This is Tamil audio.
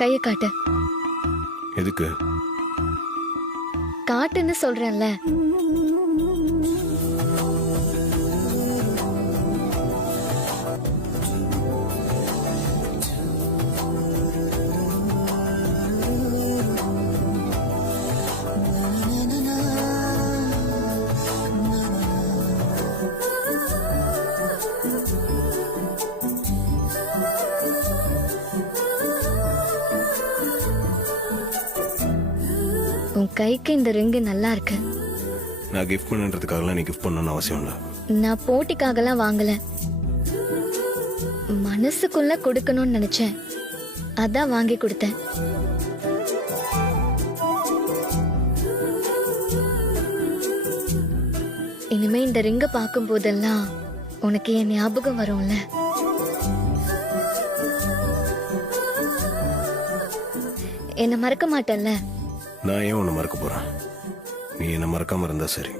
கைய காட்டு. எதுக்கு? காட்டுன்னு சொல்றேன்ல. உன் கைக்கு இந்த ரிங்கு நல்லா இருக்கு. நான் கிஃப்ட் பண்ணுன்றதுக்காகலாம் நீ கிஃப்ட் பண்ணணும்னு அவசியம் இல்லை. நான் போட்டிக்காகலாம் வாங்கல, மனசுக்குள்ள கொடுக்கணும்னு நினைச்சேன், அதான் வாங்கி கொடுத்தேன். இனிமே இந்த ரிங்க பார்க்கும் போதெல்லாம் உனக்கு என் ஞாபகம் வரும்ல. என்ன மறக்க மாட்டேன்ல. நான் ஏன் உன்னை மறக்க போறேன்? நீ என்ன மறக்காம இருந்தா சரி.